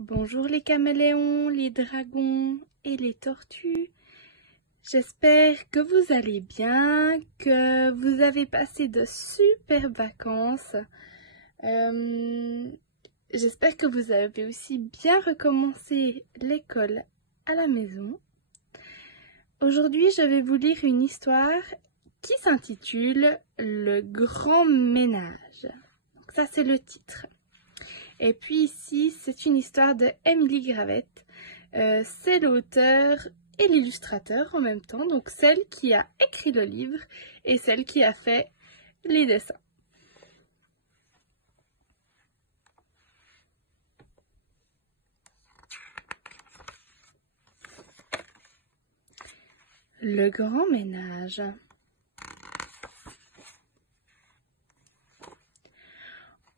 Bonjour les caméléons, les dragons et les tortues. J'espère que vous allez bien, que vous avez passé de super vacances. J'espère que vous avez aussi bien recommencé l'école à la maison. Aujourd'hui, je vais vous lire une histoire qui s'intitule « Le grand ménage ». Donc ça, c'est le titre. Et puis ici, c'est une histoire de Emily Gravett. C'est l'auteur et l'illustrateur en même temps, donc celle qui a écrit le livre et celle qui a fait les dessins. Le grand ménage.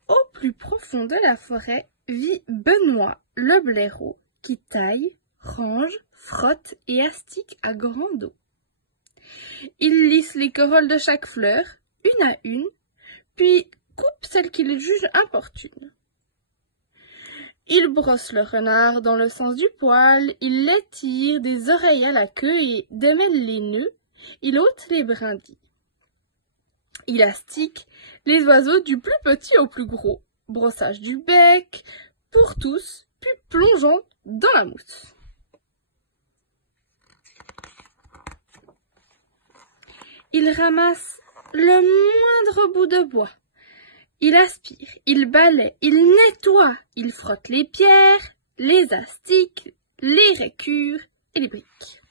Au plus profond de la forêt vit Benoît le blaireau qui taille, range, frotte et astique à grande eau. Il lisse les corolles de chaque fleur, une à une, puis coupe celles qu'il juge importunes. Il brosse le renard dans le sens du poil, il l'étire des oreilles à la queue et démêle les nœuds, il ôte les brindilles. Il astique les oiseaux du plus petit au plus gros, brossage du bec, pour tous, puis plongeant dans la mousse. Il ramasse le moindre bout de bois. Il aspire, il balaie, il nettoie, il frotte les pierres, les astiques, les récure et les briques.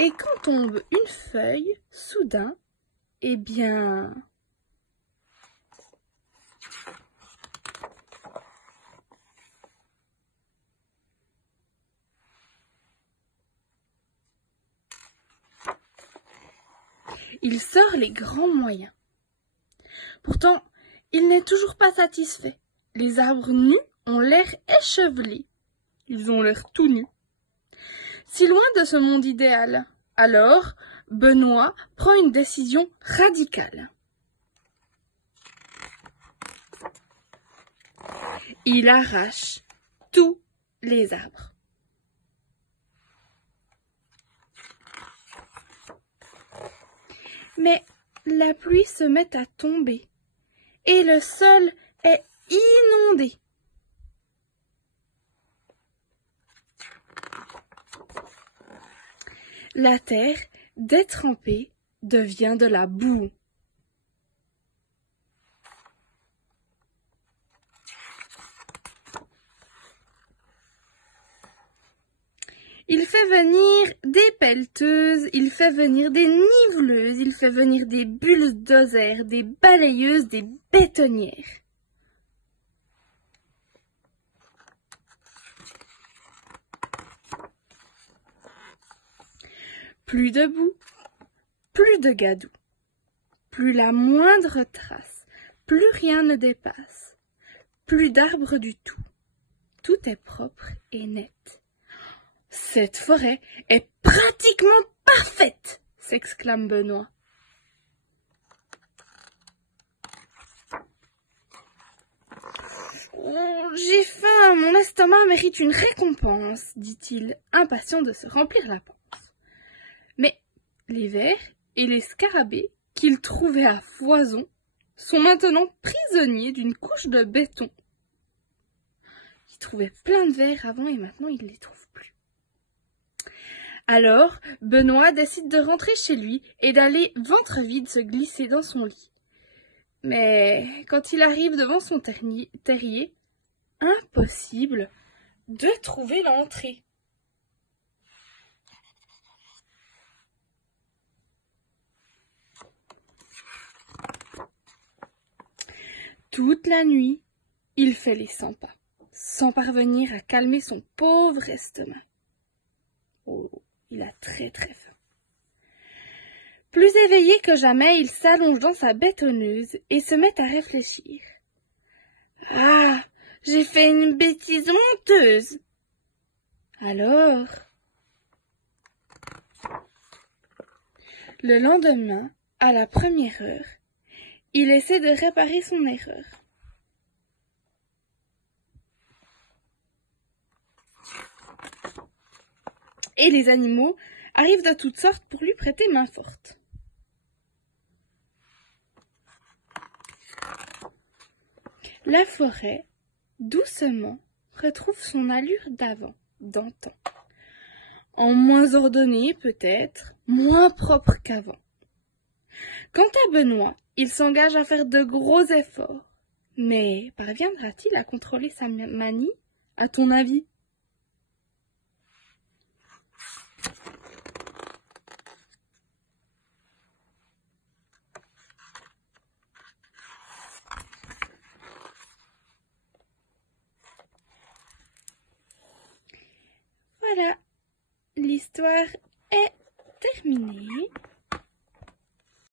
Et quand tombe une feuille, soudain, eh bien... il sort les grands moyens. Pourtant, il n'est toujours pas satisfait. Les arbres nus ont l'air échevelés. Ils ont l'air tout nus. Si loin de ce monde idéal. Alors, Benoît prend une décision radicale. Il arrache tous les arbres. Mais la pluie se met à tomber et le sol est inondé. La terre, détrempée, devient de la boue. Il fait venir des pelleteuses, il fait venir des niveleuses, il fait venir des bulldozers, des balayeuses, des bétonnières. Plus de boue, plus de gadou, plus la moindre trace, plus rien ne dépasse, plus d'arbres du tout. Tout est propre et net. Cette forêt est pratiquement parfaite, s'exclame Benoît. Oh, j'ai faim, mon estomac mérite une récompense, dit-il, impatient de se remplir la panse. Mais les vers et les scarabées qu'il trouvait à foison sont maintenant prisonniers d'une couche de béton. Il trouvait plein de vers avant et maintenant il ne les trouve plus. Alors, Benoît décide de rentrer chez lui et d'aller ventre vide se glisser dans son lit. Mais quand il arrive devant son terrier, impossible de trouver l'entrée. Toute la nuit, il fait les 100 pas, sans parvenir à calmer son pauvre estomac. Oh, il a très très faim. Plus éveillé que jamais, il s'allonge dans sa bétonneuse et se met à réfléchir. « Ah, j'ai fait une bêtise honteuse !» Alors... Le lendemain, À la première heure, il essaie de réparer son erreur. Et les animaux arrivent de toutes sortes pour lui prêter main forte. La forêt, doucement, retrouve son allure d'antan. En moins ordonnée peut-être, moins propre qu'avant. Quant à Benoît, il s'engage à faire de gros efforts. Mais parviendra-t-il à contrôler sa manie, à ton avis ? Voilà, l'histoire est terminée.